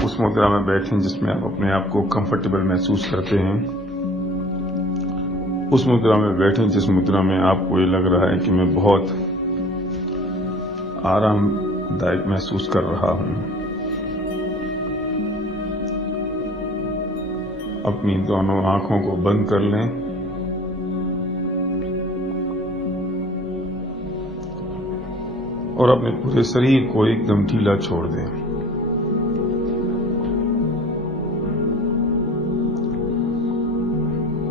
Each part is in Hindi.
आप उस मुद्रा में बैठें जिसमें आप अपने आप को कंफर्टेबल महसूस करते हैं। उस मुद्रा में बैठें जिस मुद्रा में आपको ये लग रहा है कि मैं बहुत आरामदायक महसूस कर रहा हूं। अपनी दोनों आंखों को बंद कर लें और अपने पूरे शरीर को एकदम ढीला छोड़ दें।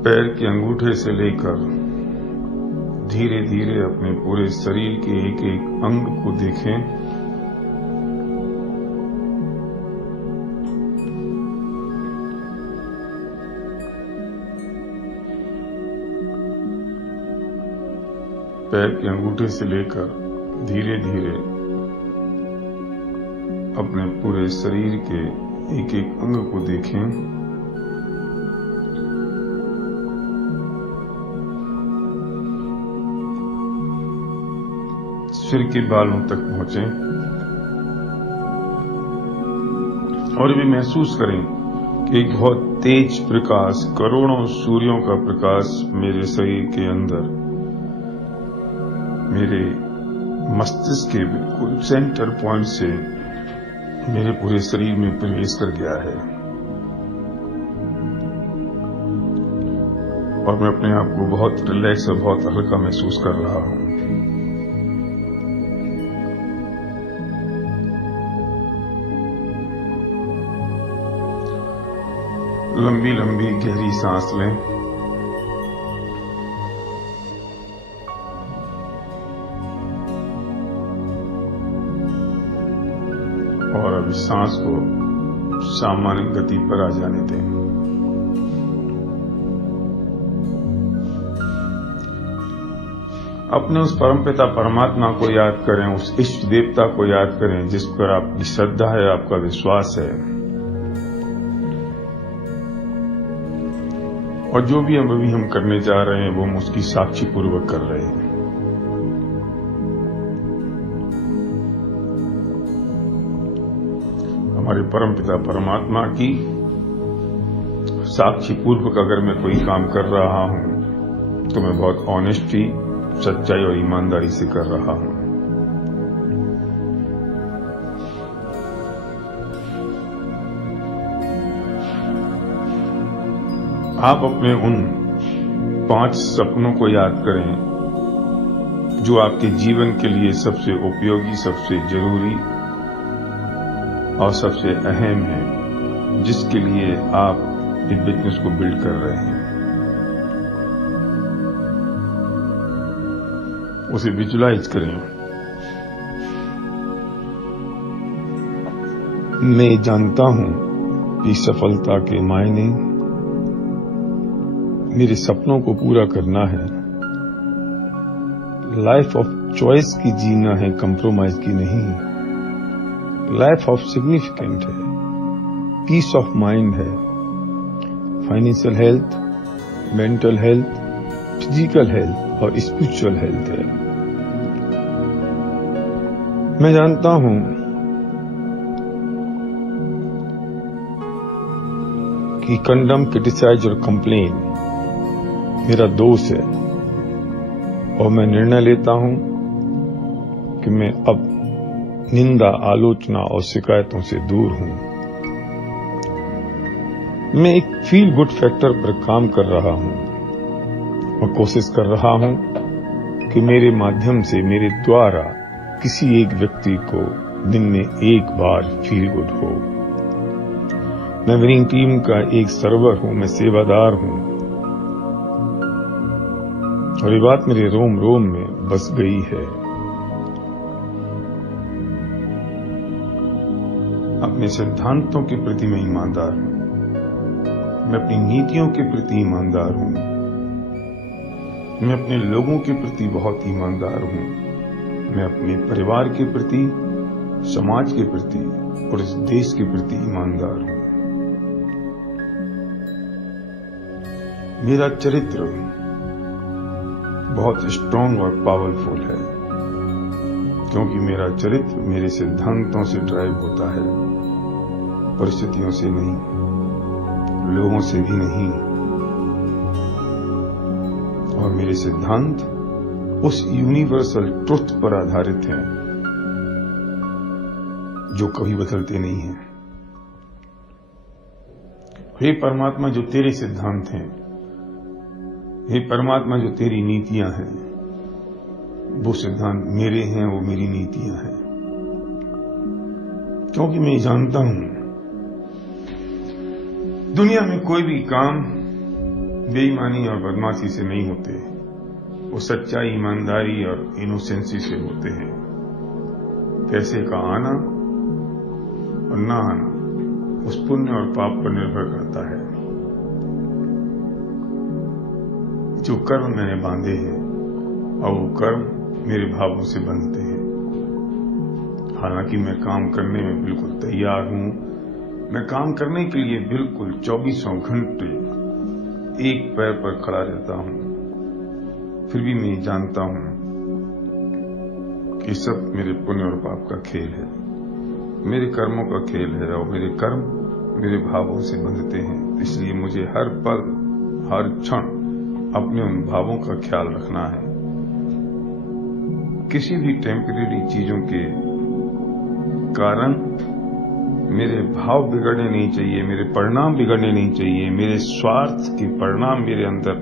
पैर के अंगूठे से लेकर धीरे धीरे अपने पूरे शरीर के एक एक अंग को देखें। पैर के अंगूठे से लेकर धीरे धीरे अपने पूरे शरीर के एक एक अंग को देखें। सिर के बालों तक पहुंचे और भी महसूस करें कि एक बहुत तेज प्रकाश, करोड़ों सूर्यों का प्रकाश मेरे शरीर के अंदर, मेरे मस्तिष्क के बिल्कुल सेंटर पॉइंट से मेरे पूरे शरीर में प्रवेश कर गया है और मैं अपने आप को बहुत रिलैक्स और बहुत हल्का महसूस कर रहा हूं। लंबी लंबी गहरी सांस लें और अब इस सांस को सामान्य गति पर आ जाने दें। अपने उस परमपिता परमात्मा को याद करें, उस इष्ट देवता को याद करें जिस पर आपकी श्रद्धा है, आपका विश्वास है। और जो भी अभी हम करने जा रहे हैं वो हम उसकी साक्षी पूर्वक कर रहे हैं। हमारे परमपिता परमात्मा की साक्षी पूर्वक अगर मैं कोई काम कर रहा हूं तो मैं बहुत ऑनेस्टी, सच्चाई और ईमानदारी से कर रहा हूं। आप अपने उन 5 सपनों को याद करें जो आपके जीवन के लिए सबसे उपयोगी, सबसे जरूरी और सबसे अहम है, जिसके लिए आप इस बिजनेस को बिल्ड कर रहे हैं। उसे विजुलाइज करें। मैं जानता हूं कि सफलता के मायने मेरे सपनों को पूरा करना है, लाइफ ऑफ चॉइस की जीना है, कंप्रोमाइज की नहीं। लाइफ ऑफ सिग्निफिकेंट है, पीस ऑफ माइंड है, financial health, mental health, physical health और स्पिरिचुअल हेल्थ है। मैं जानता हूं कि कंडम, क्रिटिसाइज और कंप्लेन मेरा दोष है और मैं निर्णय लेता हूं कि मैं अब निंदा, आलोचना और शिकायतों से दूर हूं। मैं एक फील गुड फैक्टर पर काम कर रहा हूं और कोशिश कर रहा हूं कि मेरे माध्यम से, मेरे द्वारा किसी एक व्यक्ति को दिन में एक बार फील गुड हो। मैं विनिंग टीम का एक सर्वर हूं, मैं सेवादार हूं और ये बात मेरे रोम रोम में बस गई है। अपने सिद्धांतों के प्रति मैं ईमानदार हूं, मैं अपनी नीतियों के प्रति ईमानदार हूं, मैं अपने लोगों के प्रति बहुत ईमानदार हूं, मैं अपने परिवार के प्रति, समाज के प्रति और इस देश के प्रति ईमानदार हूं। मेरा चरित्र बहुत स्ट्रॉन्ग और पावरफुल है क्योंकि मेरा चरित्र मेरे सिद्धांतों से ड्राइव होता है। परिस्थितियों से नहीं, लोगों से भी नहीं, और मेरे सिद्धांत उस यूनिवर्सल ट्रुथ पर आधारित हैं जो कभी बदलते नहीं हैं। हे परमात्मा, जो तेरे सिद्धांत हैं, हे परमात्मा, जो तेरी नीतियां हैं, वो सिद्धांत मेरे हैं, वो मेरी नीतियां हैं। क्योंकि मैं जानता हूं दुनिया में कोई भी काम बेईमानी और बदमाशी से नहीं होते, वो सच्चाई, ईमानदारी और इनोसेंसी से होते हैं। पैसे का आना और ना आना उस पुण्य और पाप पर निर्भर करता है जो कर्म मैंने बांधे हैं, और वो कर्म मेरे भावों से बंधते हैं। हालांकि मैं काम करने में बिल्कुल तैयार हूं, मैं काम करने के लिए बिल्कुल 24 घंटे एक पैर पर खड़ा रहता हूं, फिर भी मैं जानता हूं कि सब मेरे पुण्य और पाप का खेल है, मेरे कर्मों का खेल है, और मेरे कर्म मेरे भावों से बंधते हैं। इसलिए मुझे हर पल, हर क्षण अपने उन भावों का ख्याल रखना है। किसी भी टेम्परेरी चीजों के कारण मेरे भाव बिगड़ने नहीं चाहिए, मेरे परिणाम बिगड़ने नहीं चाहिए, मेरे स्वार्थ के परिणाम मेरे अंदर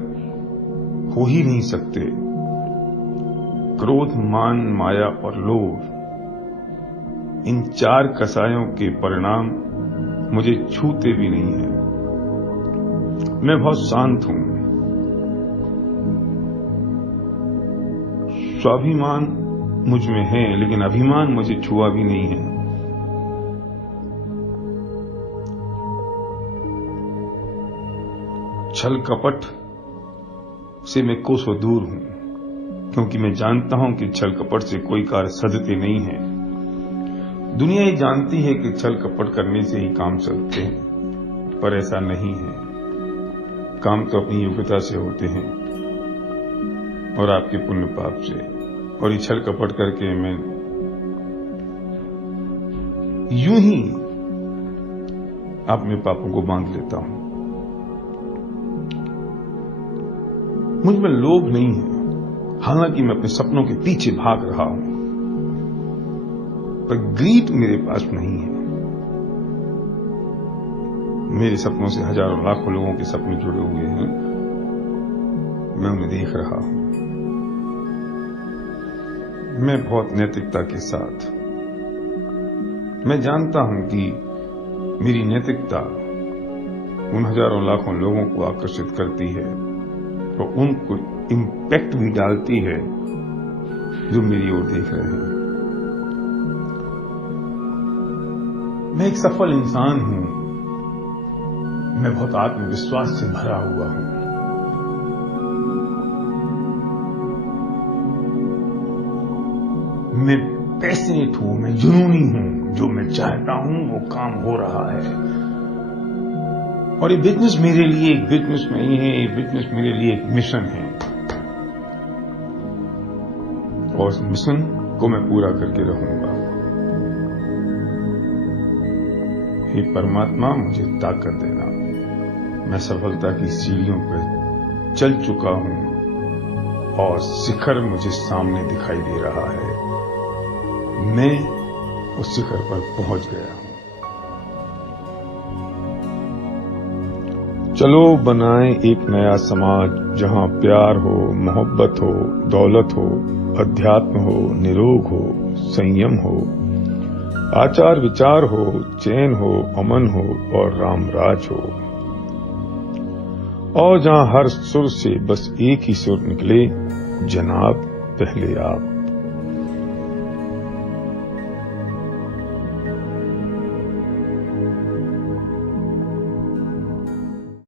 हो ही नहीं सकते। क्रोध, मान, माया और लोभ, इन 4 कसायों के परिणाम मुझे छूते भी नहीं है। मैं बहुत शांत हूं। स्वाभिमान मुझ में है, लेकिन अभिमान मुझे छुआ भी नहीं है। छल कपट से मैं कोसों दूर हूं, क्योंकि मैं जानता हूं कि छल कपट से कोई कार्य सधते नहीं है। दुनिया ये जानती है कि छल कपट करने से ही काम चलते हैं, पर ऐसा नहीं है। काम तो अपनी योग्यता से होते हैं और आपके पुण्य पाप से, और ये छल कपट करके मैं यूं ही अपने पापों को बांध लेता हूं। मुझ में लोभ नहीं है, हालांकि मैं अपने सपनों के पीछे भाग रहा हूं, पर ग्रीड मेरे पास नहीं है। मेरे सपनों से हजारों लाखों लोगों के सपने जुड़े हुए हैं, मैं उन्हें देख रहा हूं। मैं बहुत नैतिकता के साथ, मैं जानता हूं कि मेरी नैतिकता उन हजारों लाखों लोगों को आकर्षित करती है और उनको इम्पैक्ट भी डालती है जो मेरी ओर देख रहे हैं। मैं एक सफल इंसान हूं, मैं बहुत आत्मविश्वास से भरा हुआ हूं। मैं पैशनेट हूं, मैं जुनूनी हूं, जो मैं चाहता हूं वो काम हो रहा है। और ये बिजनेस मेरे लिए एक बिजनेस नहीं है, ये बिजनेस मेरे लिए एक मिशन है, और उस मिशन को मैं पूरा करके रहूंगा। हे परमात्मा, मुझे ताकत देना। मैं सफलता की सीढ़ियों पर चल चुका हूं और शिखर मुझे सामने दिखाई दे रहा है। मैं उस शिखर पर पहुंच गया हूं। चलो बनाएं एक नया समाज, जहां प्यार हो, मोहब्बत हो, दौलत हो, अध्यात्म हो, निरोग हो, संयम हो, आचार विचार हो, चैन हो, अमन हो और रामराज हो। और जहां हर सुर से बस एक ही सुर निकले, जनाब पहले आप।